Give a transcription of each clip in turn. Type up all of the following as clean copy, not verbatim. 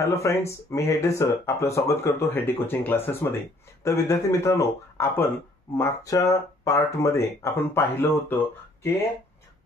Hello friends, मी हेडे sir आपलं स्वागत करतो हेडे कोचिंग क्लासेसमध्ये। तर विद्यार्थी मित्रांनो, आपण मागच्या पार्टमध्ये आपण पाहिलं होतं की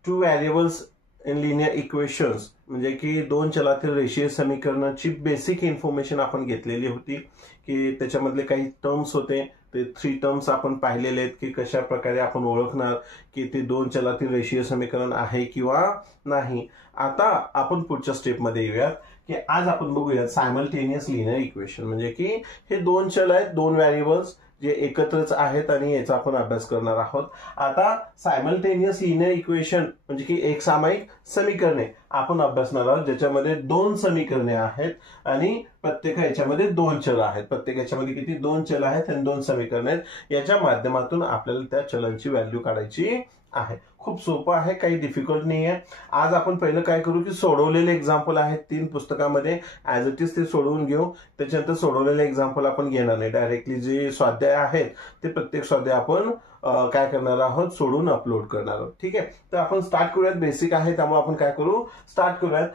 two variables in linear equations म्हणजे की दोन चलातील रेषीय समीकरणाची बेसिक इन्फॉर्मेशन आपण घेतलेली होती की त्याच्यामधले काही टर्म्स होते, ते 3 टर्म्स आपण पाहिलेले आहेत की कशा प्रकारे आपण ओळखणार की ते दोन चलातील रेषीय समीकरण आहे किंवा नाही। आता आपण पुढच्या स्टेपमध्ये येऊयात की आज आपण बघूया सायमल्टेनियस लिनियर इक्वेशन म्हणजे की हे दोन चल आहेत, दोन व्हेरिएबल्स जे एकत्रच आहेत आणि याचा आपण अभ्यास करणार आहोत। आता सायमल्टेनियस लिनियर इक्वेशन म्हणजे की एक सामायिक समीकरणे आपण अभ्यासणार आहोत, ज्याच्यामध्ये दोन समीकरणे आहेत आणि प्रत्येक याच्यामध्ये दोन चल आहेत। प्रत्येक याच्यामध्ये किती दोन चल आहेत आणि दोन समीकरणे आहेत। याच्या माध्यमातून आपल्याला त्या चलांची व्हॅल्यू काढायची आहे। खूप सोपं आहे, काही डिफिकल्ट नाही आहे। आज आपण पहिलं काय करू की सोडवलेले एक्झाम्पल आहेत 3 पुस्तकामध्ये, ऍज इट इज ते सोडवून घेऊ। त्याच्यानंतर सोडवलेले एक्झाम्पल आपण घेणार नाही, डायरेक्टली जे स्वाध्याय आहेत ते प्रत्येक स्वाध्याय आपण काय करणार आहोत, सोडून अपलोड करणार आहोत। ठीक आहे, तर आपण स्टार्ट करूयात। बेसिक आहे त्यामुळे आपण काय करू, स्टार्ट करूयात।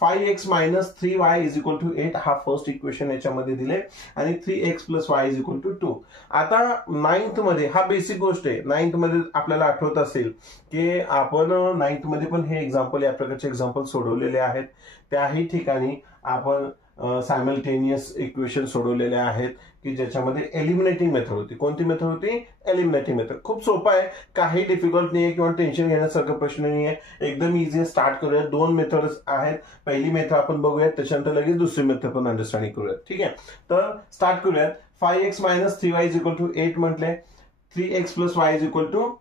5x - 3y = 8 हा फर्स्ट इक्वेशन याच्यामध्ये दिले आणि 3x + y = 2। आता 9th मध्ये हा बेसिक गोष्ट आहे। 9th मध्ये आपल्याला आठवत असेल की आपण 9th मध्ये पण हे एक्झाम्पल या प्रकारचे एक्झाम्पल सोडवलेले आहेत। त्याही ठिकाणी आपण सायमल्टेनियस इक्वेशन सोडवलेले आहेत की ज्याच्यामध्ये एलिमिनेटिंग मेथड होती। कोणती मेथड होती? Eliminating method. खूप सोपा आहे, काही डिफिकल्ट नाही आहे किंवा टेन्शन घेण्यासारखा प्रश्न नाही आहे, एकदम इझी आहे। स्टार्ट करूया। दोन मेथड्स आहेत, पहिली मेथड आपण बघूयात, त्याच्यानंतर लगेच दुसरी मेथड पण अंडरस्टँडिंग करूयात। ठीक आहे, तर स्टार्ट करूयात। 5x - 3y = 8 म्हटले, 3x + y =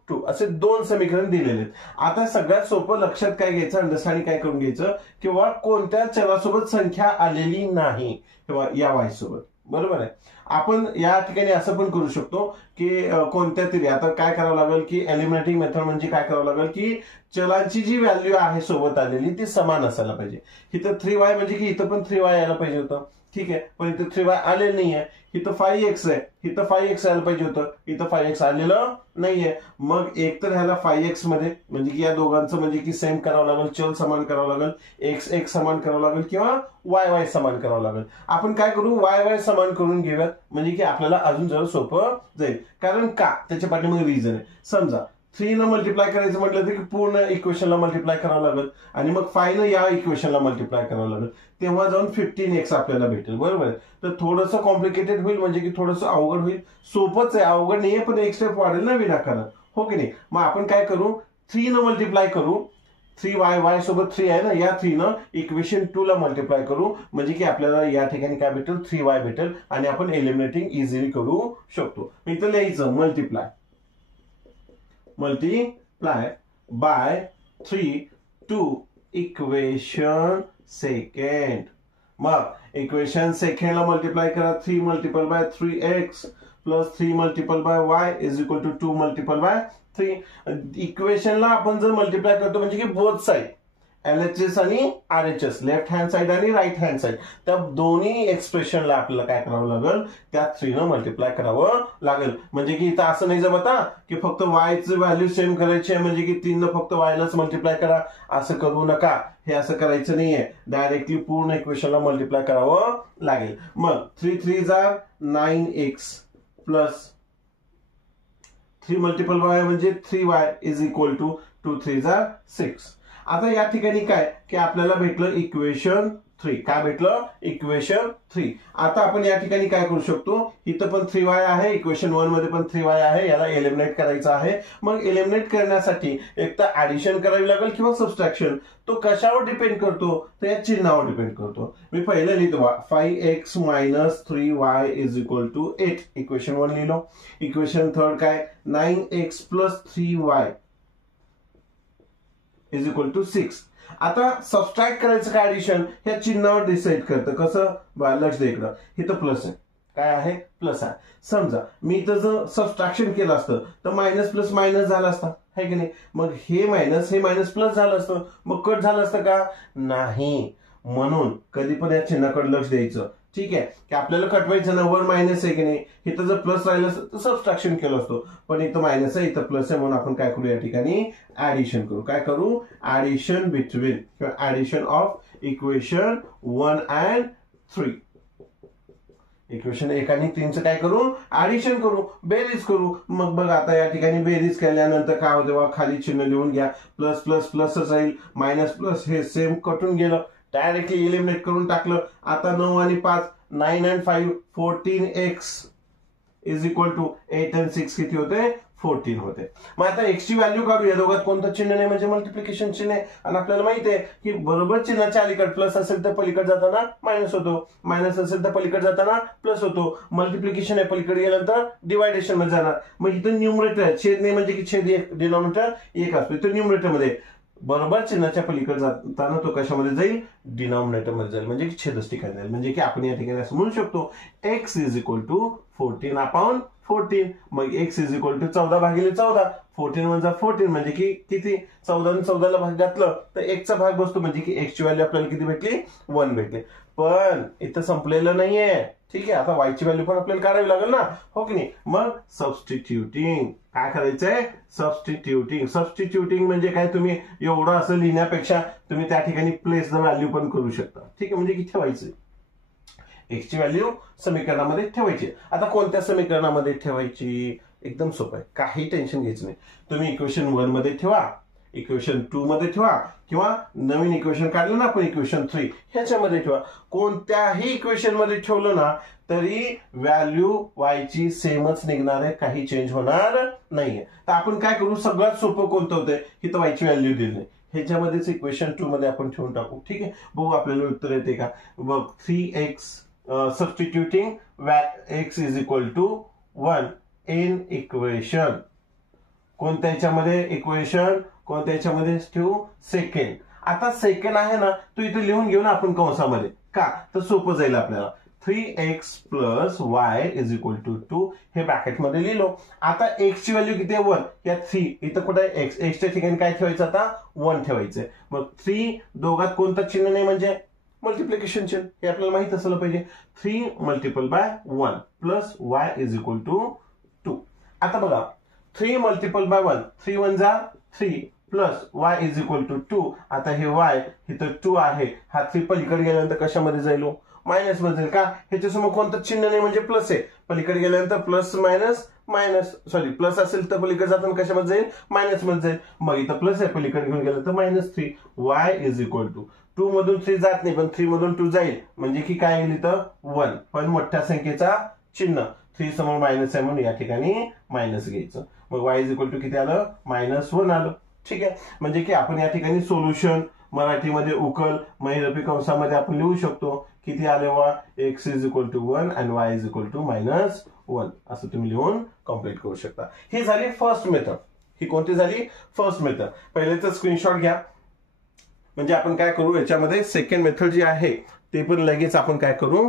2 असे दोन समीकरण दिलेले आहेत। आता सगळ्यात सोपं लक्षात काय घ्यायचं, अंडरस्टँडिंग काय करून घ्यायचं किंवा कोणत्या चलासोबत संख्या आलेली नाही किंवा या y सोबत, बरोबर आहे। आपण या ठिकाणी असं पण करू शकतो की कोणत्या तरी आता काय करावं लागेल की एलिमिनेटिंग मेथड म्हणजे काय करावं लागेल की चलांची जी व्हॅल्यू आहे सोबत आलेली ती समान असायला पाहिजे। इथं 3y म्हणजे की इथं पण 3y यायला पाहिजे होतं, ठीक आहे, पण इथं 3y आलेलं नाहीये। इथं 5x आहे, इथं 5x यायला पाहिजे होतं, इथं 5x आलेलं नाहीये। मग एक तर ह्याला 5x मध्ये म्हणजे की या दोघांचं म्हणजे की सेम करावं लागेल, चल समान करावं लागेल, x समान करावं लागेल किंवा y समान करावं लागेल। आपण काय करू, y समान करून घेऊयात म्हणजे की आपल्याला अजून जरा सोपं जाईल। कारण का, त्याच्या पाठीमागे रिझन आहे। समजा 3 न मल्टिप्लाय करायचं म्हटलं तर की पूर्ण इक्वेशनला मल्टिप्लाय करावं लागेल आणि मग 5 न या इक्वेशनला मल्टिप्लाय करावं लागेल, तेव्हा जाऊन 15x आपल्याला भेटेल, बरोबर आहे। तर थोडंसं कॉम्प्लिकेटेड होईल म्हणजे की थोडंसं अवघड होईल। सोपंच आहे, अवघड नाहीये, पण एक स्टेप वाढेल ना विनाकारण, हो की नाही। मग आपण काय करू, 3 न मल्टिप्लाय करू, 3y सोबत 3 आहे ना, या 3 न इक्वेशन 2 ला मल्टिप्लाय करू म्हणजे की आपल्याला या ठिकाणी काय भेटेल, 3y भेटेल आणि आपण एलिमिनेटिंग इझिली करू शकतो। इथं लिहायचं multiply by 3 to equation second. मग इक्वेशन सेकंडला मल्टिप्लाय करा, 3 × 3x + 3 × y = 2 × 3। इक्वेशनला आपण जर मल्टिप्लाय करतो म्हणजे की बोथ साइड LHS आणि RHS, लेफ्ट हँड साइड आणि राईट हँड साइड, त्या दोन्ही एक्सप्रेशनला आपल्याला काय करावं लागेल, त्या 3 न मल्टिप्लाय करावं लागेल। म्हणजे की इथं असं नाही जमत की फक्त y ची व्हॅल्यू सेम करायची आहे म्हणजे की 3 न फक्त y लाच मल्टिप्लाय करा, असं करू नका। हे असं करायचं नाहीये, डायरेक्टली पूर्ण इक्वेशनला मल्टिप्लाय करावं लागेल। मग 3 × 3 = 9x + 3 × y म्हणजे 3y = 2 × 3 = 6। आता या ठिकाणी काय की आपल्याला भेटलं इक्वेशन 3, काय भेटलं, इक्वेशन 3। आता आपण या ठिकाणी काय करू शकतो, इथं पण 3y आहे, इक्वेशन 1 मध्ये पण 3y आहे, याला एलिमिनेट करायचं आहे। मग एलिमिनेट करण्यासाठी एक तर ऍडिशन करावी लागेल किंवा सबट्रॅक्शन। तो कशावर डिपेंड करतो, तर या चिन्हावर डिपेंड करतो। मी पहिलं लिहितो 5x - 3y = 8, equation 1 लिहिलो। Equation third काय, 9x + 3y = 6। आता सबट्रॅक्ट करायचं काय, ऍडिशन ह्या चिन्हावर डिसाइड करतं। कसं, लक्ष दे इकडं, इथं प्लस आहे, काय आहे, प्लस आहे। समजा मी इथं जर सबट्रॅक्शन केलं असतं तर मायनस प्लस मायनस झालं असतं, है की नाही। मग हे मायनस प्लस झालं असतं, मग कट झालं असतं का, नाही। म्हणून कधी पण या चिन्हाकडे लक्ष द्यायचं, ठीक आहे, की आपल्याला कटवायचं ना, वर मायनस आहे की नाही, इथं जर प्लस राहिलं असतं तर सबट्रॅक्शन केलं असतं, पण इथं मायनस आहे, इथं प्लस आहे, म्हणून आपण काय करू, या ठिकाणी ऍडिशन करू। काय करू, ऍडिशन बिटवीन किंवा addition of equation 1 and 3. Equation 1 आणि 3चं काय करू, ऍडिशन करू, बेरीज करू. मग बघा आता या ठिकाणी बेरीज केल्यानंतर काय होतं, खाली चिन्ह लिहून घ्या, प्लस प्लस प्लसच राहील, मायनस प्लस हे सेम कटून गेलं, डायरेक्टली एलिमिनेट करून टाकलं. आता 9 आणि 5, 9 and 5 14x is equal to 8 and 6 किती होते, 14 होते. मग आता x ची व्हॅल्यू काढू. या दोघात कोणतं चिन्ह नाही म्हणजे मल्टिप्लिकेशन चिन्ह आहे, आणि आपल्याला माहिती आहे की बरोबर चिन्हाच्या अलीकडे प्लस असेल तर पलीकडे जाताना मायनस होतो, मायनस असेल तर पलीकडे जाताना प्लस होतो. मल्टिप्लिकेशन आहे, पलीकडे गेल्यानंतर डिवायडेशन मध्ये जाणार. मग इथं न्यूमरेटर आहे, छेद नाही म्हणजे की छेद एक, डिनॉमिनेटर एक असतो. इथं न्यूमरेटर मध्ये बरोबर चिन्हाच्या पलीकडे जाताना तो कशामध्ये जाईल, डिनॉमिनेटर मध्ये जाईल, म्हणजे की छेदच ठिकाणी जाईल. म्हणजे की आपण या ठिकाणी असं म्हणू शकतो x is equal to 14 upon 14. मग x इज इक्वल टू 14 भागिले 14, 14 म्हणजे 14 म्हणजे की किती, 14 आणि 14 ला भाग घातलं तर 1 चा भाग बसतो, म्हणजे की x ची व्हॅल्यू आपल्याला किती भेटली, 1 भेटली. पण इथं संपलेलं नाहीये, ठीक आहे. आता y ची व्हॅल्यू पण आपल्याला काढावी लागेल ना, हो की नाही. मग सबस्टिट्युटिंग काय करायचंय, सबस्टिट्युटिंग. सबस्टिट्युटिंग म्हणजे काय, तुम्ही एवढं असं लिहिण्यापेक्षा तुम्ही त्या ठिकाणी प्लेस द व्हॅल्यू पण करू शकता, ठीक आहे. म्हणजे की ठेवायचं x ची व्हॅल्यू समीकरणामध्ये ठेवायची. आता कोणत्या समीकरणामध्ये ठेवायची, एकदम सोपं आहे, काही टेन्शन घ्यायचं नाही. तुम्ही इक्वेशन 1 मध्ये ठेवा, इक्वेशन 2 मध्ये ठेवा, किंवा नवीन इक्वेशन काढलं ना आपण इक्वेशन 3 ह्याच्यामध्ये ठेवा. कोणत्याही इक्वेशन मध्ये ठेवलं ना तरी व्हॅल्यू y ची सेमच निघणार आहे, काही चेंज होणार नाहीये. तर आपण काय करू, सगळ्यात सोपं कोणतं होतंय, ही तर y ची व्हॅल्यू दिली नाही, ह्याच्यामध्येच इक्वेशन 2 मध्ये आपण ठेवून टाकू, ठीक आहे. बघू आपल्याला उत्तर येते का. बघ 3x substituting x is equal to 1 in equation. कोणत्या ह्याच्यामध्ये इक्वेशन, कोणत्या ह्याच्यामध्ये ठेवू, सेकंड. आता सेकंड आहे ना, तो इथे लिहून घेऊ ना आपण कंसामध्ये, का तर सोपं जाईल आपल्याला. 3x plus y is equal to 2 हे ब्रॅकेट मध्ये लिहिलो. आता x ची व्हॅल्यू किती आहे, 1, या 3 इथं कुठे आहे, x च्या ठिकाणी काय ठेवायचं, आता 1 ठेवायचंय. मग 3 दोघात कोणतं चिन्ह नाही म्हणजे मल्टिप्लिकेशन चिन्ह, हे आपल्याला माहित असलं पाहिजे. 3 multiple by 1 plus y is equal to 2. आता बघा 3 मल्टिपल बाय 1, 3 1 जा 3 plus y is equal to 2. आता हे y इथं 2 आहे, हा 3 पलीकडे गेल्यानंतर कशामध्ये जाईल, मायनस मध्ये जाईल. का, ह्याच्यासमोर कोणतं चिन्ह नाही म्हणजे प्लस आहे, पलीकडे गेल्यानंतर plus minus minus, sorry plus असेल तर पलीकडे जाताना कशामध्ये जाईल, मायनस मध्ये जाईल. मग इथं प्लस आहे, पलीकडे घेऊन गेलं तर -3. y इज इक्वल टू 2 मधून 3 जात नाही, पण 3 मधून 2 जाईल, म्हणजे की काय येईल इथं 1, पण मोठ्या संख्येचा चिन्ह, 3 समोर मायनस आहे म्हणून या ठिकाणी मायनस घ्यायचं. मग y इज इक्वल टू किती आलं, -1 आलं, ठीक आहे. म्हणजे की आपण या ठिकाणी सोल्युशन मराठीमध्ये उकल महिरपी कंसामध्ये आपण लिहू शकतो, किती आले वा, x इज इक्वल टू 1 आणि y इज इक्वल टू -1 असं तुम्ही लिहून कम्प्लीट करू शकता. ही झाली फर्स्ट मेथड. ही कोणती झाली, फर्स्ट मेथड. पहिले तर स्क्रीनशॉट घ्या, म्हणजे आपण काय करू, याच्यामध्ये सेकंड मेथड जी आहे ते पण लगेच आपण काय करू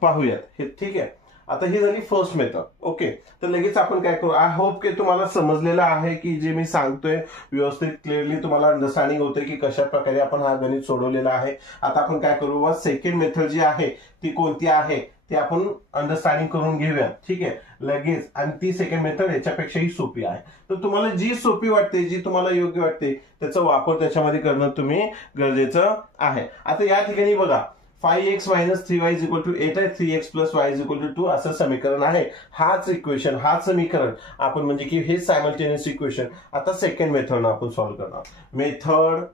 पाहूयात, हे ठीक आहे. आता ही झाली फर्स्ट मेथड, ओके. तर लगेच आपण काय करू, आय होप की तुम्हाला समजलेलं आहे की जे मी सांगतोय व्यवस्थित क्लिअरली तुम्हाला अंडरस्टँडिंग होते की कशा प्रकारे आपण हा गणित सोडवलेला आहे. आता आपण काय करू, वा सेकंड मेथड जी आहे ती कोणती आहे ते आपण अंडरस्टँडिंग करून घेऊया, ठीक आहे, लगेच. आणि ती सेकंड मेथड याच्यापेक्षाही सोपी आहे. तर तुम्हाला जी सोपी वाटते, जी तुम्हाला योग्य वाटते त्याचा वापर त्याच्यामध्ये करणं तुम्ही गरजेचं आहे. आता या ठिकाणी बघा 5x - 3y is equal to 8 आहे, 3x plus y is equal to 2 असं समीकरण आहे. हाच इक्वेशन, हाच समीकरण आपण म्हणजे की हे सायमल्टेनियस इक्वेशन आता सेकंड मेथड आपण सॉल्व्ह करणार. Method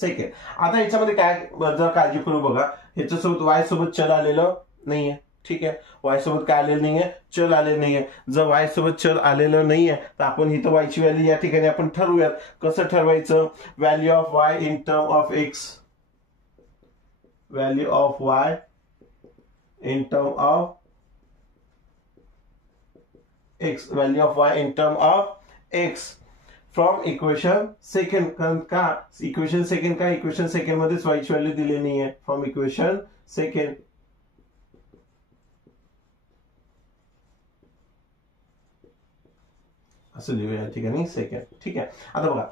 second. आता याच्यामध्ये काय, जर काळजीपूर्वक बघा, ह्याच्यासोबत y सोबत चल आलेलं नाहीये, ठीक आहे. y सोबत काय आलेलं नाहीये, चल आलेलं नाहीये. जर y सोबत चल आलेलं नाहीये तर आपण इथं y ची व्हॅल्यू या ठिकाणी आपण ठरवूयात. कसं ठरवायचं, value of y in term of x, value of y in term of x, value of y in term of x from equation second. का इक्वेशन सेकंड, का इक्वेशन सेकंड मध्येच y ची व्हॅल्यू दिली नाहीये, फ्रॉम इक्वेशन सेकंड. असं लिहूया या ठिकाणी सेकंड, ठीक आहे. आता बघा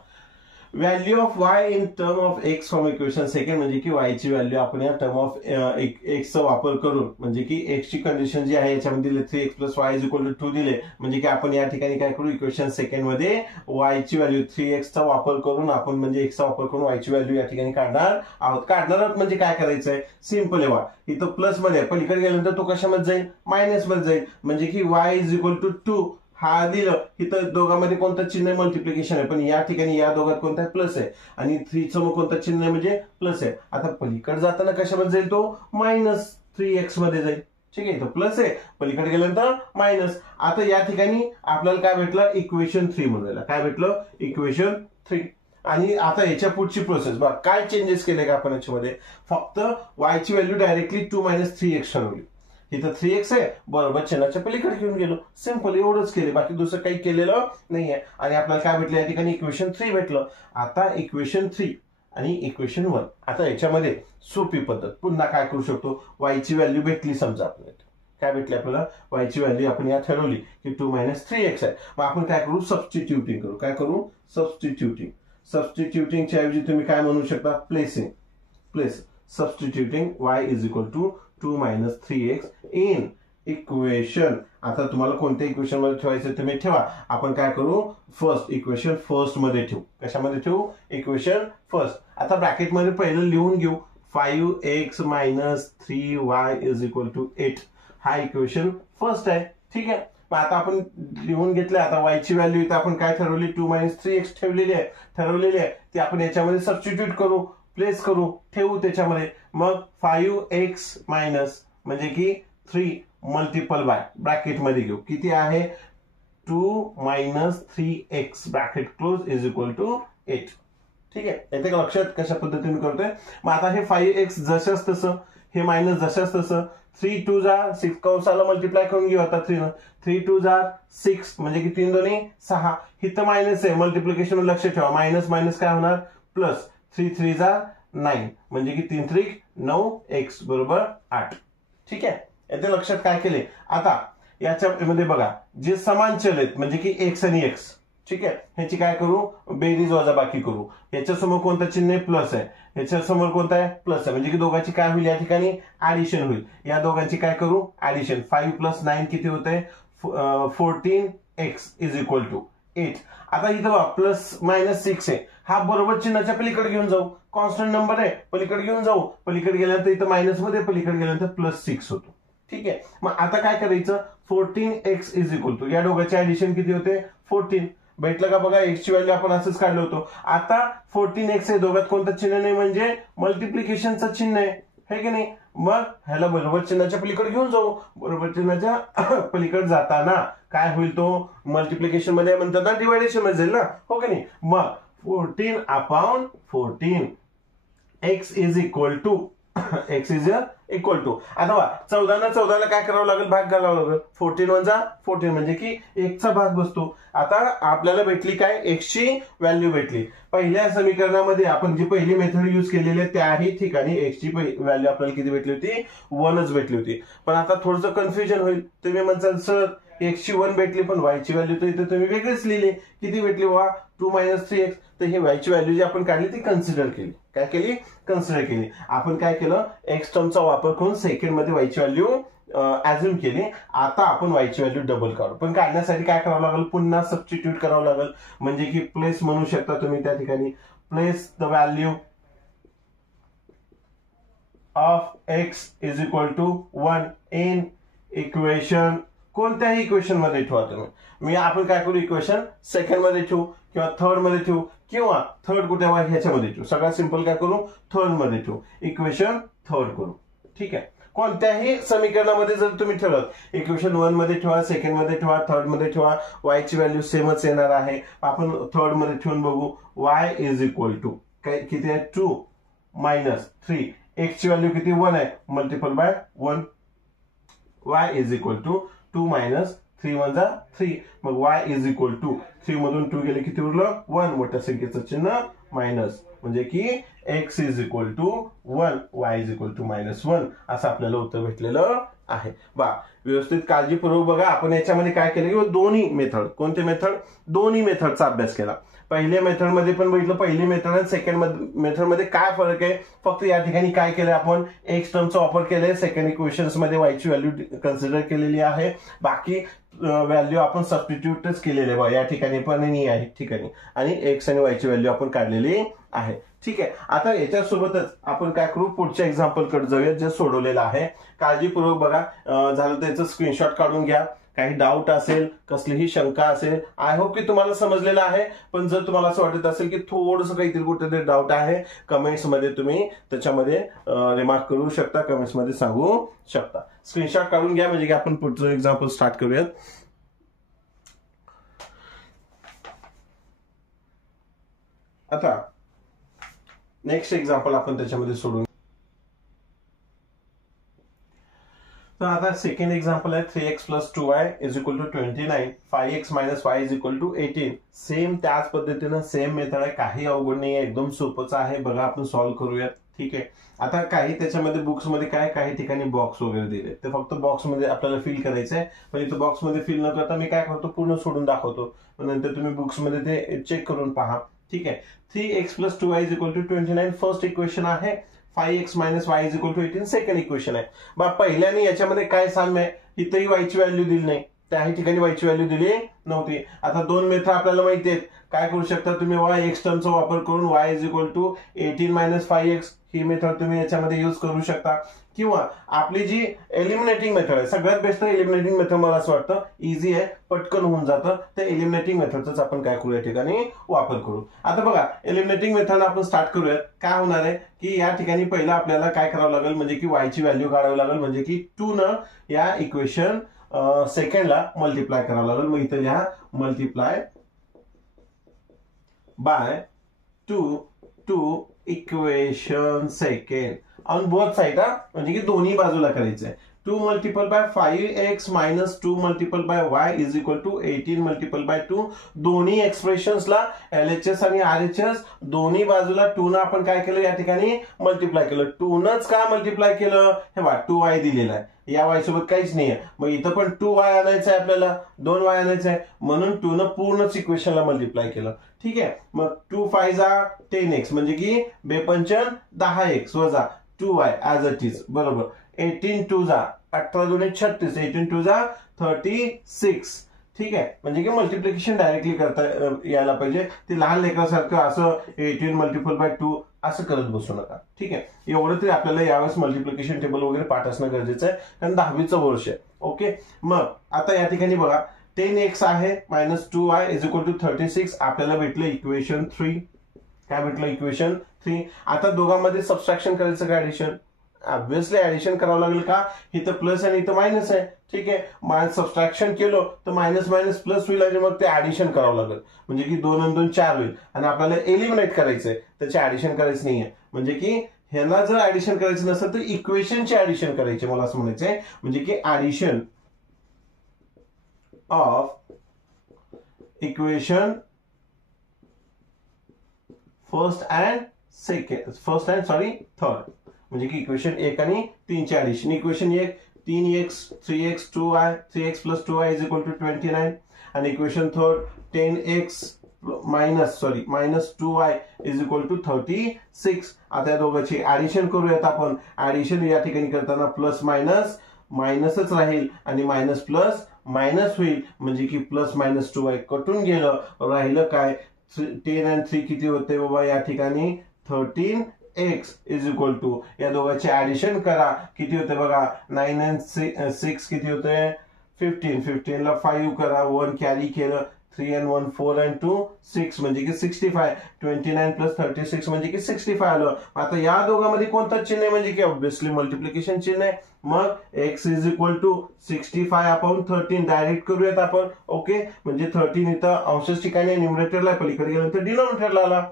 value of Y in term of x from equation second, म्हणजे की वाय ची व्हॅल्यू आपण या टर्म ऑफ एक्सचा वापर करून, म्हणजे की एक्स ची कंडिशन जी आहे याच्यामध्ये 3x + y = 2 दिले, म्हणजे की आपण या ठिकाणी काय करू, इक्वेशन सेकंड मध्ये y ची व्हॅल्यू 3x चा वापर करून आपण म्हणजे x चा वापर करून y ची व्हॅल्यू या ठिकाणी काढणार आहोत म्हणजे काय करायचंय, सिंपल आहे. इथं प्लस मध्ये पलीकडे गेल्यानंतर तो कशामध्ये जाईल, मायनस मध्ये जाईल, म्हणजे की y = 2 हा दिलं. इथं दोघांमध्ये कोणतं चिन्ह आहे, मल्टिप्लिकेशन आहे, पण या ठिकाणी या दोघात कोणता प्लस आहे आणि 3चं मग कोणतं चिन्ह आहे, म्हणजे प्लस आहे. आता पलीकडे जाताना कशामध्ये जाईल, तो -3x मध्ये जाईल. ठीक आहे, तो प्लस आहे, पलीकडे गेल्यानंतर मायनस. आता या ठिकाणी आपल्याला काय भेटलं, इक्वेशन 3 म्हणून काय भेटलं, इक्वेशन 3. आणि आता याच्या पुढची प्रोसेस बघा, काय चेंजेस केले का आपण याच्यामध्ये, फक्त y ची व्हॅल्यू डायरेक्टली 2 - 3x ठरवली. इथं 3x आहे, बरोबर चिन्हाच्या पलीकडे घेऊन गेलो, सिंपल एवढंच केले, बाकी दुसरं काही केलेलं नाहीये. आणि आपल्याला काय भेटलं, या ठिकाणी इक्वेशन 3 भेटलं. आता इक्वेशन 3 आणि इक्वेशन 1, आता याच्यामध्ये सोपी पद्धत, पुन्हा काय करू शकतो, y ची व्हॅल्यू भेटली, समजा आपण काय भेटली आपल्याला, y ची व्हॅल्यू आपण या ठरवली की 2 - 3x आहे. मग आपण काय करू, सबस्टिट्यूटिंग करू. काय करू, सबस्टिट्यूटिंगच्या ऐवजी तुम्ही काय म्हणू शकता, place substituting y = 2 - 3x in equation. आता तुम्हाला कोणत्या इक्वेशन मध्ये ठेवायचं तुम्ही ठेवा. आपण काय करू, इक्वेशन फर्स्ट मध्ये ठेवू. कशामध्ये ठेवू, इक्वेशन फर्स्ट. आता ब्रॅकेट मध्ये पहिलं लिहून घेऊ, 5x - 3y = 8. हा इक्वेशन फर्स्ट आहे. ठीक आहे, मग आता आपण लिहून घेतलं. आता y ची व्हॅल्यू इथं आपण काय ठरवली, 2 - 3x ठरवलेली आहे. ती आपण याच्यामध्ये सबस्टिट्यूट करू, प्लेस करू, ठेवू त्याच्यामध्ये. मग 5x म्हणजे की 3 मल्टिपल बाय ब्रॅकेट मध्ये घेऊ, किती आहे, 2 - 3x ब्रॅकेट क्लोज = 8. ठीक आहे, येते का लक्षात कशा पद्धतीने करतोय. मग आता हे 5x जशाच तसं, हे मायनस जशाच तसं, 3 2 6 कंसाला मल्टिप्लाय करून घेऊ. आता 3 2 6 म्हणजे की 3 2 6. इथं मायनस आहे, मल्टिप्लिकेशन लक्ष ठेवा, मायनस काय होणार, प्लस. 3 3 9 म्हणजे की 3 3 9x = 8. ठीक आहे, याच्या लक्षात काय केले. आता याच्यामध्ये बघा, जे समान चल आहेत म्हणजे की x आणि x, ठीक आहे, ह्याची काय करू, बेरीज वजाबाकी करू. याच्यासमोर कोणतं चिन्ह आहे, प्लस आहे, याच्यासमोर कोणतं आहे, प्लस आहे, म्हणजे की दोघांची काय होईल, या ठिकाणी ऍडिशन होईल. या दोघांची काय करू, ऍडिशन. 5 + 9 किती होते, 14x = 8. आता इथं बघा प्लस -6 आहे, हा बरोबर चिन्हाच्या पलीकडे घेऊन जाऊ, कॉन्स्टंट नंबर आहे, पलीकडे घेऊन जाऊ. पलीकडे गेल्यानंतर इथं मायनस मध्ये, पलीकडे गेल्यानंतर +6 होतो. ठीक आहे, मग आता काय करायचं, 14x = या दोघांचे ऍडिशन किती होते, 14. भेटलं का बघा, x ची व्हॅल्यू आपण असंच काढलं होतो. आता 14x आहे, दोघात कोणतं चिन्ह नाही, म्हणजे मल्टिप्लिकेशनचं चिन्ह आहे की नाही. मग ह्याला बरोबर चिन्हाच्या पलीकडे घेऊन जाऊ. बरोबर चिन्हाच्या पलीकडे जाताना काय होईल, तो मल्टिप्लिकेशन मध्ये म्हणतात ना, डिवायडेशन मध्ये जाईल ना, हो की नाही. मग 14/14 x = आता 14 काय करावं लागेल, भाग घालावं लागेल. 14 × 14 म्हणजे की 1 चा भाग बसतो. आता आपल्याला भेटली काय, x ची व्हॅल्यू भेटली. पहिल्या समीकरणामध्ये आपण जी पहिली मेथड यूज केलेली आहे त्याही ठिकाणी x ची व्हॅल्यू आपल्याला किती भेटली होती, 1च भेटली होती. पण आता थोडंसं कन्फ्युजन होईल, तुम्ही म्हणसाल सर x ची 1 भेटली पण y ची व्हॅल्यू तर इथे तुम्ही वेगळीच लिहिली, किती भेटली, 2 - 3x. तर ही y ची व्हॅल्यू जी आपण काढली ती कन्सिडर केली. काय केली, कन्सिडर केली. आपण काय केलं, एक्स टर्मचा वापर करून सेकंड मध्ये y ची व्हॅल्यू अज्युम केली. आता आपण y ची व्हॅल्यू डबल काढू, पण काढण्यासाठी काय करावं लागेल, पुन्हा सबस्टिट्यूट करावं लागेल. म्हणजे की प्लेस म्हणू शकता तुम्ही त्या ठिकाणी, place the value of x = 1 in equation. कोणत्याही इक्वेशन मध्ये ठेवा तुम्ही. आपण काय करू, इक्वेशन सेकंड मध्ये ठेवू किंवा थर्ड मध्ये ठेवू, किंवा थर्ड कुठे ह्याच्यामध्ये ठेवू. सगळ्यात सिंपल काय करू, थर्ड मध्ये ठेवू, इक्वेशन थर्ड करू. ठीक आहे, कोणत्याही समीकरणामध्ये जर तुम्ही ठेवलं, इक्वेशन 1 मध्ये ठेवा, सेकंड मध्ये ठेवा, थर्ड मध्ये ठेवा, y ची व्हॅल्यू सेमच येणार आहे. आपण थर्ड मध्ये ठेवून बघू, y = काय किती आहे, 2 - 3. x ची व्हॅल्यू किती, 1 आहे, मल्टिपल बाय 1. y = 2 - 3 × 3. मग y = 3 मधून 2 गेले किती उरलं, 1. मोठ्या संख्येचं चिन्ह मायनस, म्हणजे की x = 1, y = -1 असं आपल्याला उत्तर भेटलेलं आहे बा. व्यवस्थित काळजीपूर्वक बघा. आपण याच्यामध्ये काय केलं की दोन्ही मेथड, कोणते मेथड, दोन्ही मेथडचा अभ्यास केला. पहिल्या मेथडमध्ये पण बघितलं, पहिली मेथड आणि सेकंड मेथडमध्ये काय फरक आहे. फक्त या ठिकाणी काय केलं आपण, एक्स टर्मचा वापर केलाय. सेकंड इक्वेशन्स मध्ये वायची व्हॅल्यू कन्सिडर केलेली आहे. बाकी व्हॅल्यू आपण सबस्टिट्यूटच केलेले बघा या ठिकाणी पण आणि या ठिकाणी, आणि एक्स आणि वायची व्हॅल्यू आपण काढलेली आहे. ठीक आहे. आता याच्यासोबतच आपण काय करू, पुढच्या एक्झाम्पल कडे जाऊया जे सोडवलेलं आहे. काळजीपूर्वक बघा. झालं त्याचं स्क्रीनशॉट काढून घ्या. काही डाऊट असेल, कसलीही शंका असेल, आय होप की तुम्हाला समजलेलं आहे. पण जर तुम्हाला असं वाटत असेल की थोडंसं काहीतरी कुठेतरी डाऊट आहे, कमेंट्स मध्ये तुम्ही त्याच्यामध्ये रिमार्क करू शकता, कमेंट्स मध्ये सांगू शकता. स्क्रीनशॉट काढून घ्या म्हणजे की आपण पुढचं एक्झाम्पल स्टार्ट करूयात. आता नेक्स्ट एक्झाम्पल आपण त्याच्यामध्ये सोडून. तर आता सेकंड एक्झाम्पल आहे 3x + 2y = 29, 5x - y = 18. Same त्याच पद्धतीनं सेम मेथड आहे, काही अवघड नाही आहे, एकदम सोपंच आहे. बघा आपण सॉल्व्ह करूयात. ठीक आहे. आता काही त्याच्यामध्ये बुक्स मध्ये काय, काही ठिकाणी बॉक्स वगैरे दिले, ते फक्त बॉक्स मध्ये आपल्याला फिल करायचं आहे. पण इथं बॉक्स मध्ये फिल न करता मी काय करतो, पूर्ण सोडून दाखवतो. नंतर तुम्ही बुक्स मध्ये ते चेक करून पहा. ठीक आहे. 3x + 2y = 29 फर्स्ट इक्वेशन आहे. 5x - y = 18 सेकंड इक्वेशन आहे. बा पहिल्याने याच्यामध्ये काय साम्य आहे, इथंही वायची व्हॅल्यू दिली नाही, त्याही ठिकाणी वायची व्हॅल्यू दिली नव्हती. आता दोन मेथड आपल्याला माहिती आहेत. काय करू शकता तुम्ही, y एक्स टर्मचा वापर करून y = 18 - 5x ही मेथड तुम्ही याच्यामध्ये यूज करू शकता. किंवा आपली जी एलिमिनेटिंग मेथड आहे, सगळ्यात बेस्ट एलिमिनेटिंग मेथड मला असं वाटतं, इझी आहे, पटकन होऊन जातं. ते एलिमिनेटिंग मेथडचाच आपण काय करू या ठिकाणी वापर करू. आता बघा एलिमिनेटिंग मेथड आपण स्टार्ट करूयात. काय होणार आहे की या ठिकाणी पहिला आपल्याला काय करावं लागेल, म्हणजे की वायची व्हॅल्यू काढावी लागेल, म्हणजे की 2 न या इक्वेशन सेकंडला मल्टिप्लाय करावं लागेल. मग इथं लिहा multiply by 2 equation second on both side, म्हणजे की दोन्ही बाजूला करायचंय. 2 × 5x - 2 × y = 18 × 2. दोन्ही एक्सप्रेशन्सला LHS आणि RHS दोन्ही बाजूला 2 न आपण काय केलं या ठिकाणी मल्टिप्लाय केलं. 2 नच का मल्टिप्लाय केलं, हे बघा 2y दिलेला आहे, या y सोबत काहीच नाहीये. मग इथं पण 2y आणायचं आहे आपल्याला, 2y आणायचं आहे, म्हणून 2 न पूर्णच इक्वेशनला मल्टिप्लाय केलं. ठीक आहे. मग 2 × 5 = 10x, म्हणजे की 2 × 5 = 10x वजा 2y ॲज इट इज बरोबर. 18 × 2 = 18 × 2 = 36, 18 × 2 = 36. ठीक आहे. म्हणजे की मल्टिप्लिकेशन डायरेक्टली करता यायला पाहिजे. ते लहान लेकरासारखं असं 18 × 2 असं करत बसू नका. ठीक आहे. एवढं तरी आपल्याला यावेळेस मल्टिप्लिकेशन टेबल वगैरे पाठ असणं गरजेचं आहे, कारण 10वीचं वर्ष आहे. ओके. मग आता या ठिकाणी बघा 10x आहे -2y = 36. आपल्याला भेटलं इक्वेशन 3. काय भेटलं, इक्वेशन 3. आता दोघांमध्ये सबट्रॅक्शन करायचं का ऍडिशन, ऑब्व्हियसली ऍडिशन करावं लागेल. का, इथं प्लस आणि इथं मायनस आहे. ठीक आहे. सबट्रॅक्शन केलं तर मायनस मायनस प्लस होईल आणि मग ते ऍडिशन करावं लागेल, म्हणजे की 2 आणि 2 4 होईल. आणि आपल्याला एलिमिनेट करायचंय, त्याचे ऍडिशन करायचं नाहीये. म्हणजे की ह्याला जर ऍडिशन करायचं नसेल तर इक्वेशनचे ऍडिशन करायचे, मला असं म्हणायचंय. म्हणजे की addition of equation first and third, म्हणजे की इक्वेशन 1 आणि 3 चे addition. Equation 1 3x 3x 2y 3x + 2y = 29, आणि इक्वेशन 3 10x - 2y = 36. आता या दोघांची ऍडिशन करूयात आपण. ऍडिशन या ठिकाणी करताना प्लस मायनस मायनसच राहील आणि मायनस प्लस मायनस होईल, म्हणजे की प्लस मायनस 2y कटून गेलं, राहिलं काय 10 आणि 3 किती होते बाबा या ठिकाणी 13x = या दोघांचे ऍडिशन करा, किती होते बघा 9 आणि 6 किती होते 15. 15 ला 5 करा, 1 कॅरी केलं, 3 and 1 4 and 2 6, म्हणजे की 65. 29 + 36 म्हणजे की 65 आलं. आता या दोघांमध्ये कोणतं चिन्ह आहे, म्हणजे की ऑब्व्हियसली मल्टिप्लिकेशन चिन्ह आहे. मग x = 65/13 डायरेक्ट करूयात आपण. ओके. म्हणजे 13 इथं अंशच ठिकाणी न्यूमरेटरला, पलीकडे गेल्यानंतर डिनॉमिनेटरला आला,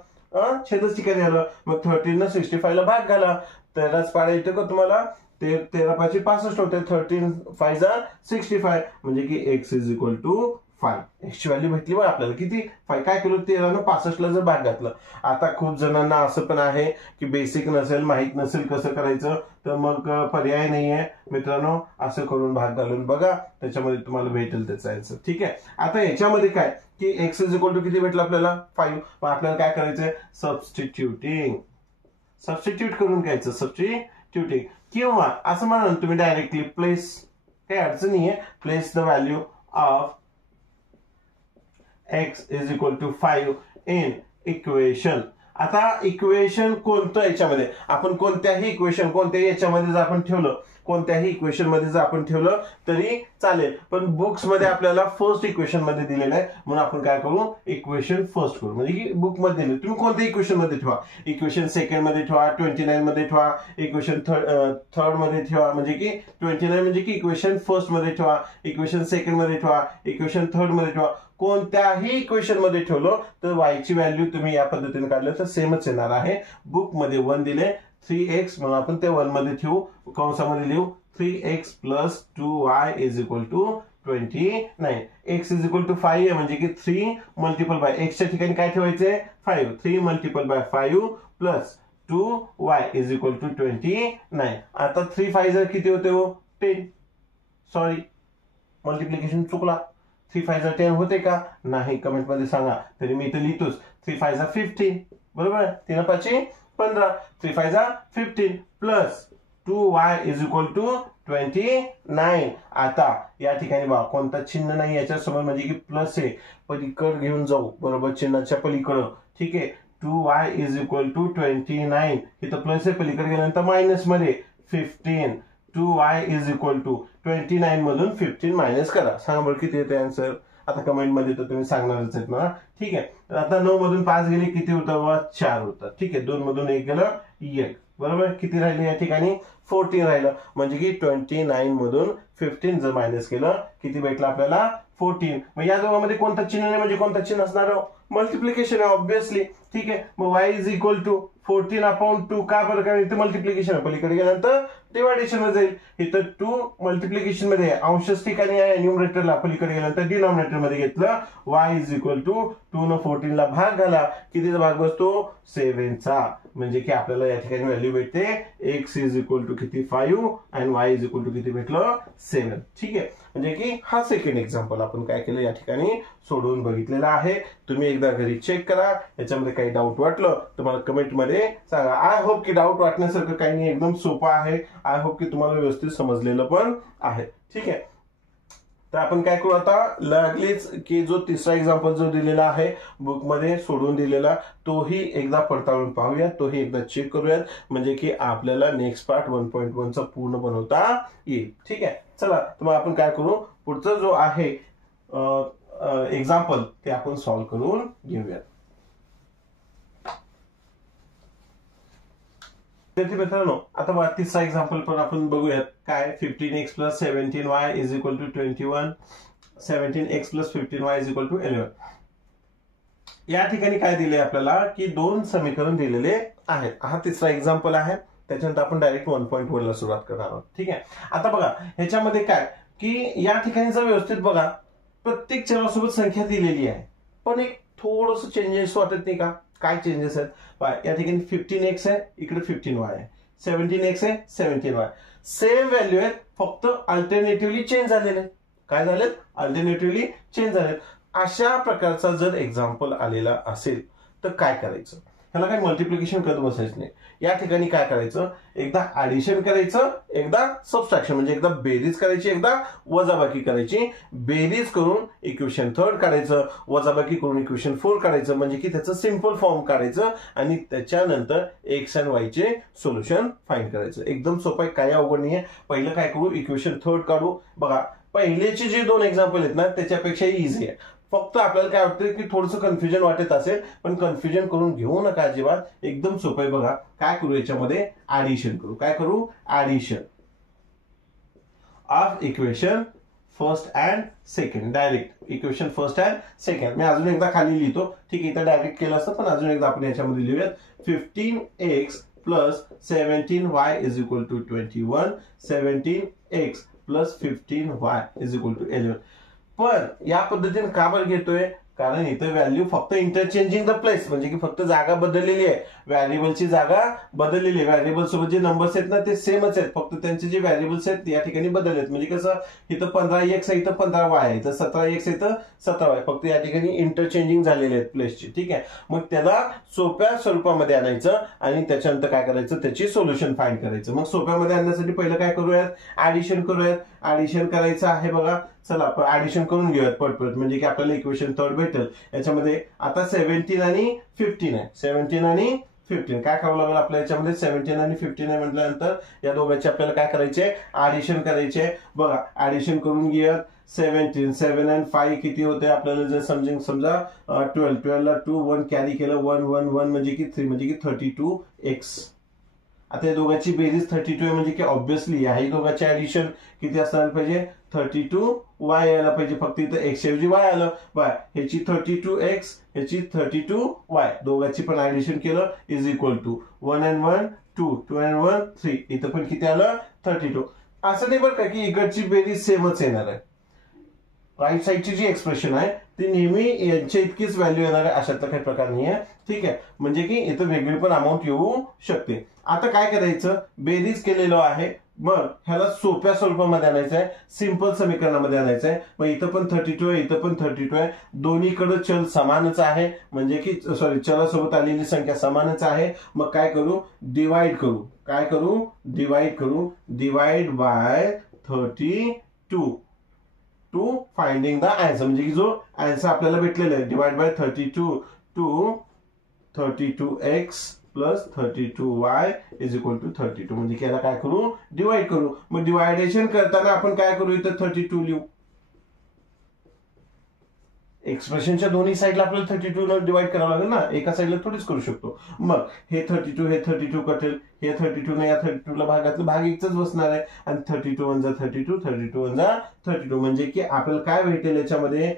छेदच ठिकाणी आलं. मग 13 न 65 ला भाग घाला, तेराच पाड्या येतं का तुम्हाला, 13 × 5 = 65 होते. 13 × 5 = 65, म्हणजे की x = 5 एक्सची व्हॅल्यू भेटली बघा आपल्याला किती 5. काय केलं 13 65 ला जर भाग घातलं. आता खूप जणांना असं पण आहे की बेसिक नसेल माहित नसेल कसं करायचं तर मग पर्याय नाहीये मित्रांनो, असं करून भाग घालून बघा त्याच्यामध्ये तुम्हाला भेटेल त्याचा आन्सर. ठीक आहे. आता याच्यामध्ये काय की x इज इक्वल टू किती भेटलं आपल्याला 5. मग आपल्याला काय करायचंय सबस्टिट्यूट करून घ्यायचं सबस्टिट्यूटिंग किंवा असं म्हणून तुम्ही डायरेक्टली प्लेस काही अडचण नाहीये place the value of x is equal to 5 in equation. आता इक्वेशन कोणतं याच्यामध्ये आपण कोणत्याही इक्वेशन कोणत्याही याच्यामध्ये जर आपण ठेवलं कोणत्याही इक्वेशन मध्ये जर आपण ठेवलं तरी चालेल, पण बुक्स मध्ये आपल्याला फर्स्ट इक्वेशन मध्ये दिलेलं आहे म्हणून आपण काय करू इक्वेशन फर्स्ट करू. म्हणजे की बुक मध्ये दिले तुम्ही कोणत्या इक्वेशन मध्ये ठेवा, इक्वेशन सेकंड मध्ये ठेवा, 29 मध्ये ठेवा, इक्वेशन थर्ड मध्ये ठेवा, म्हणजे की 29 म्हणजे की इक्वेशन फर्स्ट मध्ये ठेवा, इक्वेशन सेकंड मध्ये ठेवा, इक्वेशन थर्ड मध्ये ठेवा. कोणत्याही इक्वेशन मध्ये ठेवलं तर y ची व्हॅल्यू तुम्ही या पद्धतीने काढलं तर सेमच येणार आहे. बुक मध्ये 1 दिले 3x म्हणून आपण ते 1 मध्ये ठेवू, कंसामध्ये लिहू 3x plus 2y is equal to 29. x is equal to 5 आहे म्हणजे की 3 मल्टिपल बाय x च्या ठिकाणी काय ठेवायचे 5. 3 multiple by 5 plus 2y is equal to 29. आता 3 5 जर किती होते हो 10. सॉरी मल्टिप्लिकेशन चुकला. 3 5 10 होते का नाही कमेंट मध्ये सांगा. तरी मी इथे लिहितोच 3 5 15 बरोबर 3 5 15 3 5 15 plus 2y is equal to 29. आता या ठिकाणी बघा कोणता चिन्ह नाही याच्यासमोर म्हणजे की प्लस आहे पलीकडे घेऊन जाऊ बरोबर चिन्हाच्या पलीकडं. ठीक आहे 2y इज इक्वल टू 29 इथं प्लस आहे पलीकडे गेल्यानंतर मायनस मध्ये 15 2y इज इक्वल टू 29 मधून 15 मायनस करा. सांगा बरं किती येते आन्सर. आता कमेंट मध्ये तर तुम्ही सांगणारच आहेत ना. ठीक आहे. आता 9 मधून 5 गेले किती होतं 4 होतं. ठीक आहे 2 मधून 1 गेलं 1 बरोबर किती राहिले या ठिकाणी 14 राहिलं म्हणजे की 29 मधून 15 जर मायनस केलं किती भेटलं आपल्याला 14. मग या दोघांमध्ये कोणता चिन्ह नाही म्हणजे कोणता चिन्ह असणार मल्टिप्लिकेशन आहे ऑब्विसली. ठीक आहे मग y इज इक्वल टू 14/2 का बरं कारण इथे मल्टिप्लिकेशन आहे पलीकडे गेल्यानंतर डिवायडेशन मध्ये जाईल. इथं 2 मल्टिप्लिकेशन मध्ये अंशच ठिकाणी आहे न्यूमरेटरला पलीकडे गेल्यानंतर डिनॉमिनेटर मध्ये घेतलं y इज इक्वल टू 2 न 14 ला भाग घाला कितीचा भाग बसतो 7 चा म्हणजे की आपल्याला या ठिकाणी व्हॅल्यू भेटते x इज इक्वल टू किती 5 आणि y इज इक्वल टू किती भेटलं 7. ठीक आहे म्हणजे की हा सेकंड एक्झाम्पल आपण काय केलं या ठिकाणी सोडवून बघितलेला आहे. तुम्ही एकदा घरी चेक करा. याच्यामध्ये काही डाऊट वाटलं तुम्हाला कमेंट मध्ये सांगा. आय होप की डाऊट वाटण्यासारखं काही नाही एकदम सोपं आहे. आय होप की तुम्हाला व्यवस्थित समजलेलं पण आहे. ठीक आहे तर आपण काय करू आता लागलीच की जो तिसरा एक्झाम्पल जो दिलेला आहे बुक मध्ये सोडून दिलेला तोही एकदा पडताळून पाहूयात तोही एकदा चेक करूयात म्हणजे की आपल्याला नेक्स्ट पार्ट 1.1 चा पूर्ण बनवता येईल. ठीक आहे चला तर मग आपण काय करू पुढचा जो आहे एक्झाम्पल ते आपण सॉल्व्ह करून घेऊयात. मित्रांनो आता बघा तिसरा एक्झाम्पल पण आपण बघूयात काय 15x plus 17y is equal to 21 17x plus 15y is equal to 11. या ठिकाणी काय दिले आपल्याला की 2 समीकरण दिलेले आहेत. हा तिसरा एक्झाम्पल आहे त्याच्यानंतर आपण डायरेक्ट 1.1 ला सुरुवात करणार आहोत. ठीक आहे आता बघा ह्याच्यामध्ये काय की या ठिकाणी जर व्यवस्थित बघा प्रत्येक चलासोबत संख्या दिलेली आहे पण एक थोडंसं चेंजेस वाटत नाही का. काय चेंजेस आहेत या ठिकाणी 15x आहे इकडे 15y आहे 17x आहे 17y सेम व्हॅल्यू आहेत फक्त अल्टरनेटिव्हली चेंज झालेले. काय झालेत अल्टरनेटिव्हली चेंज झालेत. अशा प्रकारचा जर एक्झाम्पल आलेला असेल तर काय करायचं ह्याला काही मल्टिप्लिकेशन करत बसायचं नाही. या ठिकाणी काय करायचं एकदा ऍडिशन करायचं एकदा सबट्रॅक्शन म्हणजे एकदा बेरीज करायची एकदा वजाबाकी करायची. बेरीज करून इक्वेशन थर्ड काढायचं वजाबाकी करून इक्वेशन 4 काढायचं म्हणजे की त्याचं सिंपल फॉर्म काढायचं आणि त्याच्यानंतर एक्स अँड वाय चे सोल्युशन फाइंड करायचं. एकदम सोपं आहे काही अवघड नाहीये. पहिलं काय करू इक्वेशन थर्ड काढू. बघा पहिलेचे जे 2 एक्झाम्पल आहेत ना त्याच्यापेक्षा इझी आहे. फक्त आपल्याला काय वाटतं की थोडंसं कन्फ्युजन वाटत असेल पण कन्फ्युजन करून घेऊ नका अजिबात. एकदम सोपं आहे. बघा काय करू याच्यामध्ये ऍडिशन करू. काय करू addition of equation first and second direct equation first and second मी अजून एकदा खाली लिहितो. ठीक आहे इथं डायरेक्ट केलं असतं पण अजून एकदा आपण याच्यामध्ये लिहूयात 15x plus 17y is equal to 21 17x plus 15y is equal to 11. पण या पद्धतीने का बरं घेतोय, कारण इथं व्हॅल्यू फक्त इंटरचेंजिंग द प्लेस, म्हणजे की फक्त जागा बदललेली आहे, व्हॅरिएबलची जागा बदललेली आहे. व्हॅरिएबल सोबत जे नंबर्स आहेत ना ते सेमच आहेत, फक्त त्यांचे जे व्हॅरिएबल्स आहेत या ठिकाणी बदललेत. म्हणजे कसं इथं 15x आहे, इथं 15y आहे, इथं 17x आहे, इथं 17y, फक्त या ठिकाणी इंटरचेंजिंग झालेले आहेत प्लेसची. ठीक आहे, मग त्याला सोप्या स्वरूपामध्ये आणायचं आणि त्याच्यानंतर काय करायचं, त्याची सोल्युशन फाइंड करायचं. मग सोप्यामध्ये आणण्यासाठी पहिलं काय करूयात, ऍडिशन करूयात. ऍडिशन करायचं आहे बघा, चला आपण ऍडिशन करून घेऊयात पटपट, म्हणजे की आपल्याला इक्वेशन थर्ड भेटेल. याच्यामध्ये आता 17 आणि 15 आहे, 17 आणि 15 काय करावं लागेल आपल्याला, याच्यामध्ये 17 आणि 15 आहे म्हटल्यानंतर या दोघांचे आपल्याला काय करायचे, ऍडिशन करायचे. बघा ऍडिशन करून घेऊयात. 17 7 आणि 5 किती होते आपल्याला जर समजा 12 ला 2 1 कॅरी केलं, 1 1 1 म्हणजे की 3 म्हणजे की 32x. आता या दोघांची बेरीज 32 आहे, म्हणजे की ऑब्व्हियसली याही दोघांचे ऍडिशन किती असणार पाहिजे, 32y यायला पाहिजे. फक्त इथं x ऐवजी y आलं. बाय ह्याची 32x, ह्याची 32y, दोघांची पण ऍडिशन केलं is equal to 1 and 1 2 2 and 1 3, इथं पण किती आलं 32. असं नाही बरं का की इकडची बेरीज सेमच येणार आहे. राईट साईडची जी एक्सप्रेशन आहे ती नेहमी यांच्या इतकीच व्हॅल्यू येणार आहे, अशातला काही प्रकार नाही आहे. ठीक आहे, म्हणजे की इथं वेगळी पण अमाऊंट येऊ शकते. आता काय करायचं, बेरीज केलेलं आहे, मग ह्याला सोप्या स्वरूपामध्ये आणायचं आहे, सिंपल समीकरणामध्ये आणायचं आहे. मग इथं पण 32 आहे, इथं पण 32 आहे, दोन्हीकडे चल समानच आहे, म्हणजे की चलासोबत आलेली संख्या समानच आहे. मग काय करू, डिवाइड करू. काय करू, डिवाइड करू. Divide by 32 to finding the answer, म्हणजे की जो आन्सर आपल्याला भेटलेला आहे, divide by 32 to 32x plus 32y is equal to 32, म्हणजे की याला काय करू, डिवाइड करू. मग डिवायडेशन करताना आपण काय करू, इथं 32 लिहू. एक्सप्रेशनच्या दोन्ही साईडला आपल्याला 32 न डिवाइड करावं लागेल ना, एका साईडला थोडीच करू शकतो. मग हे 32 कटेल, हे 32 ना या 32 ला भागातलं भाग एकच बसणार आहे, आणि 32 1 जा 32 32 1 जा 32, म्हणजे की आपल्याला काय भेटेल याच्यामध्ये,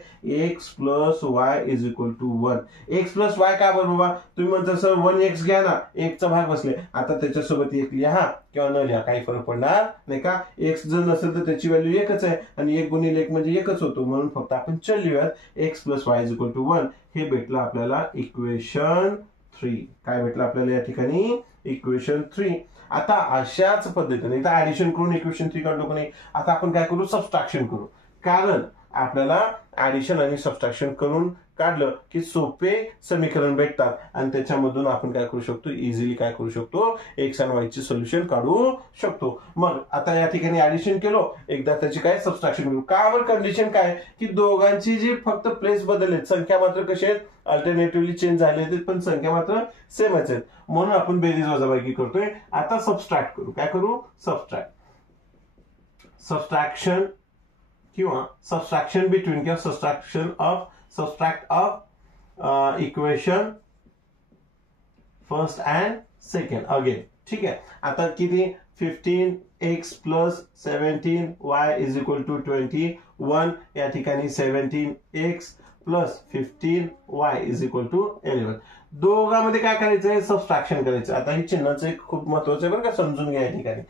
x plus Y is equal to 1. X plus Y का बरं बाबा, तुम्ही म्हणता सर 1x घ्या ना, एकचा भाग बसले, आता त्याच्यासोबत एक लिहा किंवा न लिहा काही फरक पडणार नाही का. एक्स जर नसेल तर त्याची व्हॅल्यू एकच आहे, आणि 1 गुणिले 1 म्हणजे एकच होतो, म्हणून फक्त आपण चल लिहूयात. X plus Y is equal to 1, हे भेटलं आपल्याला इक्वेशन 3. काय भेटलं आपल्याला या ठिकाणी, इक्वेशन 3. आता अशाच पद्धतीने इथं ऍडिशन करून इक्वेशन 3 काढलो की नाही. आता आपण काय करू, सबस्ट्रॅक्शन करू, कारण आपल्याला ऍडिशन आणि सबस्ट्रॅक्शन करून काढलं की सोपे समीकरण भेटतात, आणि त्याच्यामधून आपण काय करू शकतो, इझिली काय करू शकतो, एक्स आणि वाय ची सोल्युशन काढू शकतो. मग आता या ठिकाणी ऍडिशन केलो, एकदा त्याची काय सबस्ट्रॅक्शन करू. का बरं, कंडिशन काय की दोघांची जी फक्त प्लेस बदललेत, संख्या मात्र कशी आहेत, अल्टरनेटिव्हली चेंज झाले आहेत, पण संख्या मात्र सेमच आहेत, म्हणून आपण बेरीज वजाबाकी करतोय. आता सबस्ट्रॅक्ट करू. काय करू, सबस्ट्रॅक्शन किंवा सबस्ट्रॅक्शन बिटवीन किंवा subtract of equation first and second again. ठीक आहे, आता किती, 15x plus 17y is equal to 21, या ठिकाणी 17x plus 15y is equal to 11. दोघांमध्ये काय करायचं आहे, सबस्ट्रॅक्शन करायचं. आता हे चिन्हाचं एक खूप महत्वाचं आहे बरं का, समजून घ्या. या ठिकाणी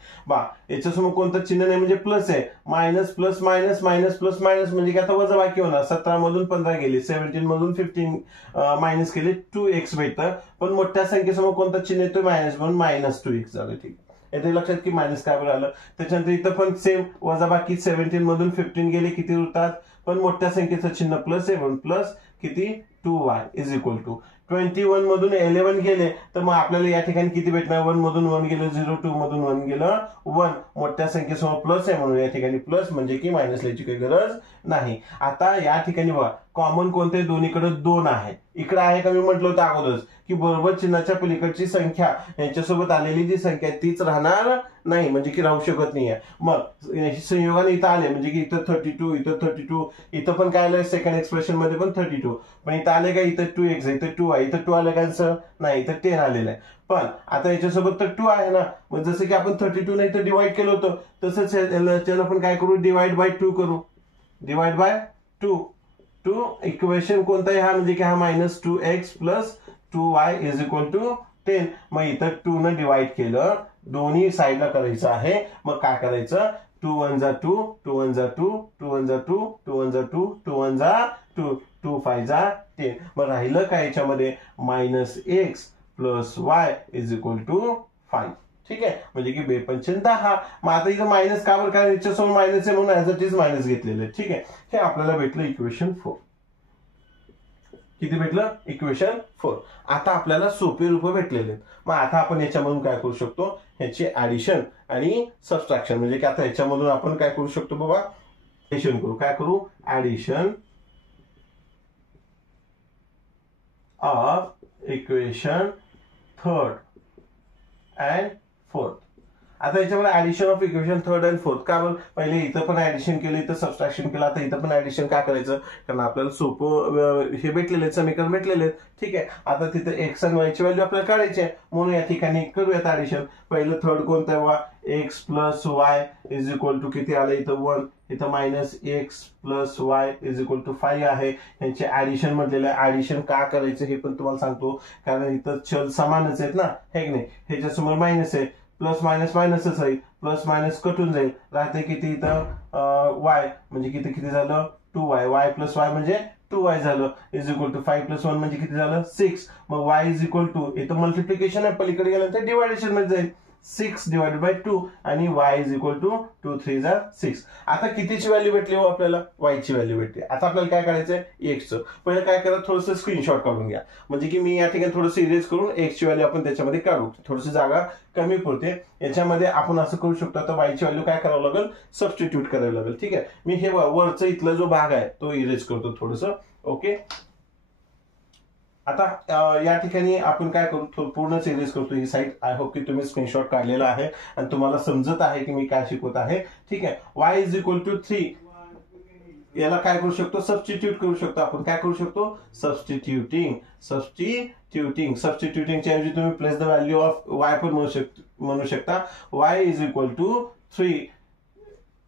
याच्यासमोर कोणतं चिन्ह नाही, म्हणजे प्लस आहे, minus plus minus minus plus minus, म्हणजे की आता वजा बाकी होणार. 17 मधून 15 गेले, 17 मधून 15 मायनस केले, 2x भेटतं. पण मोठ्या संख्येसमोर कोणता चिन्ह येतो, मायनस, म्हणून मायनस 2x झालं. ठीक, येथे लक्षात की मायनस काय बरं आलं. त्याच्यानंतर इथं पण सेम वजा बाकी, 17 मधून 15 गेले, किती उरतात, पण मोठ्या संख्येचं चिन्ह प्लस आहे, म्हणून प्लस किती 2y इज इक्वल टू 21 मधून 11 गेले, तर मग आपल्याला या ठिकाणी किती भेटणार, 1 मधून 1 गेलं 0, 2 मधून 1 गेलं 1, मोठ्या संख्येसमोर प्लस आहे म्हणून या ठिकाणी प्लस, म्हणजे की मायनस लिहायची काही गरज नाही. आता या ठिकाणी बघा कॉमन कोणते, दोन्हीकडे 2 आहे. इकडे आहे का, मी म्हटलं होतं अगोदरच की बरोबर चिन्हाच्या पलीकडची संख्या यांच्यासोबत आलेली जी संख्या आहे तीच राहणार नाही, म्हणजे की राहू शकत नाहीये. मग संयोगाने इथं आले, म्हणजे की इथं 32, इथं 32, इथं पण काय आलं सेकंड एक्सप्रेशन मध्ये पण 32, पण इथं आले का, इथं 2x आहे, इथं 2 आहे, इथं 2 आलं का आन्सर नाही, इथं 10 आलेलं आहे. पण आता याच्यासोबत तर 2 आहे ना, मग जसं की आपण 32 नाही तर डिवाइड केलं होतं, तसंच याला आपण काय करू, डिवाइड बाय 2 करू. डिवाइड बाय 2 इक्वेशन कोणता आहे हा, म्हणजे की हा minus 2x plus 2y is equal to 10. मग इथं 2 न डिवाइड केलं, दोन्ही साईडला करायचं आहे. मग काय करायचं, 2 1 जा 2, 2 1 जा 2, 2 1 जा 2, 2 1 जा 2, 2 1 जा 2, 2 5 जा 10. मग राहिलं काय याच्यामध्ये -x + y = 5. ठीक आहे, म्हणजे की 2 पंचे 10. मग आता इथं मायनस का बरं, काय याच्यासमोर मायनस आहे म्हणून ऍज इट इज मायनस घेतलेलं आहे. ठीक आहे, हे आपल्याला भेटलं इक्वेशन 4. किती भेटलं? इक्वेशन 4. आता आपल्याला सोपे रूप भेटलेले आहेत. मग आता आपण याच्यामधून काय करू शकतो, ह्याची ऍडिशन आणि सबट्रॅक्शन, म्हणजे की आता याच्यामधून आपण काय करू शकतो बाबा, ऍडिशन करू. काय करू? Addition of equation 3rd and 4th. आता याच्यामध्ये addition of equation 3rd and 4th का बरं, पहिले इथं पण ऍडिशन केलं, इथं सबट्रॅक्शन केलं, आता इथं पण ऍडिशन का करायचं, कारण आपल्याला सोपं हे भेटलेले आहेत, समीकरण भेटलेले आहेत. ठीक आहे, आता तिथे एक्स आणि वायची व्हॅल्यू आपल्याला काढायची आहे, म्हणून या ठिकाणी करूयात ऍडिशन. पहिलं थर्ड कोणतं आहे, x + y = किती आलं इथं 1, इथं -x + y = 5 आहे. यांचे ऍडिशन म्हटलेलं आहे. ऍडिशन का करायचं हे पण तुम्हाला सांगतो, कारण इथं चल समानच आहेत ना, हे की नाही, ह्याच्यासमोर मायनस आहे, प्लस मायनस मायनसच आहे, प्लस मायनस कटून जाईल, राहते किती इथं y, म्हणजे किती झालं 2y, y + y म्हणजे 2y झालं, = 5 + 1 म्हणजे किती झालं 6. मग y = इथं मल्टिप्लिकेशन आहे, पलीकडे गेल्यानंतर डिवायडेशन मध्ये जाईल, 6/2 आणि y = 2 3 जा 6. आता कितीची व्हॅल्यू भेटली हो आपल्याला, y ची व्हॅल्यू भेटली. आता आपल्याला काय करायचंय, x चं. पहिलं काय करा, थोडंसं स्क्रीनशॉट काढून घ्या, म्हणजे की मी या ठिकाणी थोडंसं इरेज करून x ची व्हॅल्यू आपण त्याच्यामध्ये काढू, थोडीशी जागा कमी पडते. याच्यामध्ये आपण असं करू शकतो, आता y ची व्हॅल्यू काय करावं लागेल, सबस्टिट्यूट करावं लागेल. ठीक आहे, मी हे वरचा इथला जो भाग आहे तो इरेज करतो थोडंसं. ओके, आता या ठिकाणी आपण काय करू, पूर्ण इरेज करतो ही साईड. आय होप की तुम्ही स्क्रीनशॉट काढलेला आहे आणि तुम्हाला समजत आहे की मी काय शिकवत आहे. ठीक आहे, y = 3, याला काय करू शकतो, सबस्टिट्यूट करू शकतो आपण. काय करू शकतो, सबस्टिट्यूटिंग च्या ऐवजी तुम्ही place the value of y पण म्हणू शकता. y = 3,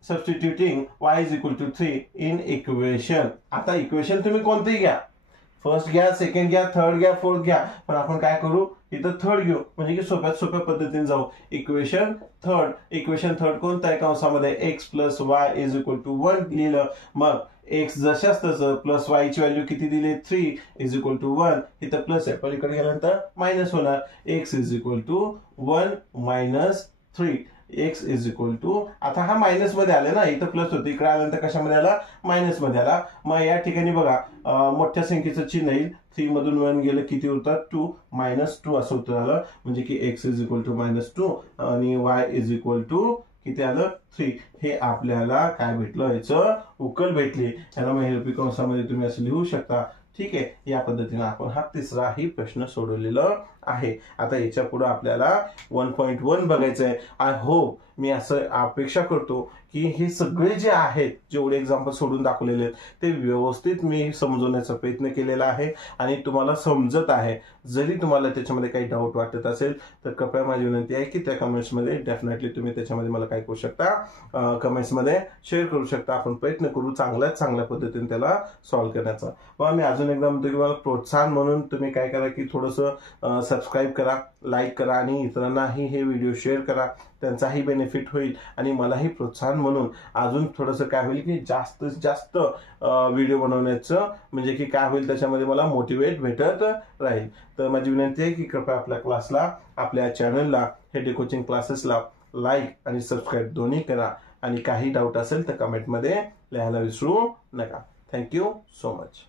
substituting y = 3 in equation. आता इक्वेशन तुम्ही कोणतेही घ्या, फर्स्ट घ्या, सेकंड घ्या, थर्ड घ्या, फोर्थ घ्या, पण आपण काय करू, इथं थर्ड घेऊ, म्हणजे की सोप्यात सोप्या पद्धतीने जाऊ. इक्वेशन थर्ड कोणतं आहे, कंसामध्ये x + y = 1 लिहिलं. मग x जशाच तसं, प्लस y ची व्हॅल्यू किती दिली, 3 = 1, इथं प्लस आहे, पलीकडे गेल्यानंतर मायनस होणार. x = 1 - 3, x = आता हा मायनस मध्ये आला ना, इथं प्लस होतं, इकडे आल्यानंतर कशामध्ये आला, मायनस मध्ये आला. मग या ठिकाणी बघा मोठ्या संख्येचं चिन्ह येईल, 3 मधून 1 गेलं किती होतात, 2 - 2 असं होतं आलं, म्हणजे की x = -2 आणि y = किती आलं 3. हे आपल्याला काय भेटलं, याचं उकल भेटली. याला महिरपी कंसामध्ये तुम्ही असं लिहू शकता. ठीक आहे, या पद्धतीने आपण हा तिसराही प्रश्न सोडवलेला आहे. आता याच्या पुढे आपल्याला 1.1 बघायचं आहे. आय होप, मी असं अपेक्षा करतो की हे सगळे जे आहेत, जेवढे एक्झाम्पल सोडून दाखवलेले आहेत, ते व्यवस्थित मी समजवण्याचा प्रयत्न केलेला आहे आणि तुम्हाला समजत आहे. जरी तुम्हाला त्याच्यामध्ये काही डाऊट वाटत असेल तर कृपया माझी विनंती आहे की त्या कमेंट्समध्ये डेफिनेटली तुम्ही त्याच्यामध्ये मला काय करू शकता, कमेंट्समध्ये शेअर करू शकता. आपण प्रयत्न करू चांगल्या पद्धतीने त्याला सॉल्व्ह करण्याचा. मग मी अजून एकदा म्हणतो की मला प्रोत्साहन म्हणून तुम्ही काय करा की थोडंसं सबस्क्राईब करा, लाईक करा आणि इतरांनाही हे व्हिडिओ शेअर करा, त्यांचाही बेनिफिट होईल आणि मलाही प्रोत्साहन म्हणून अजून थोडंसं काय होईल की जास्तीत जास्त व्हिडिओ बनवण्याचं, म्हणजे की काय होईल त्याच्यामध्ये मला मोटिवेट भेटत राहील. तर माझी विनंती आहे की कृपया आपल्या क्लासला, आपल्या चॅनलला, हेडी कोचिंग क्लासेसला लाईक आणि सबस्क्राईब दोन्ही करा आणि काही डाऊट असेल तर कमेंटमध्ये लिहायला विसरू नका. Thank you so much.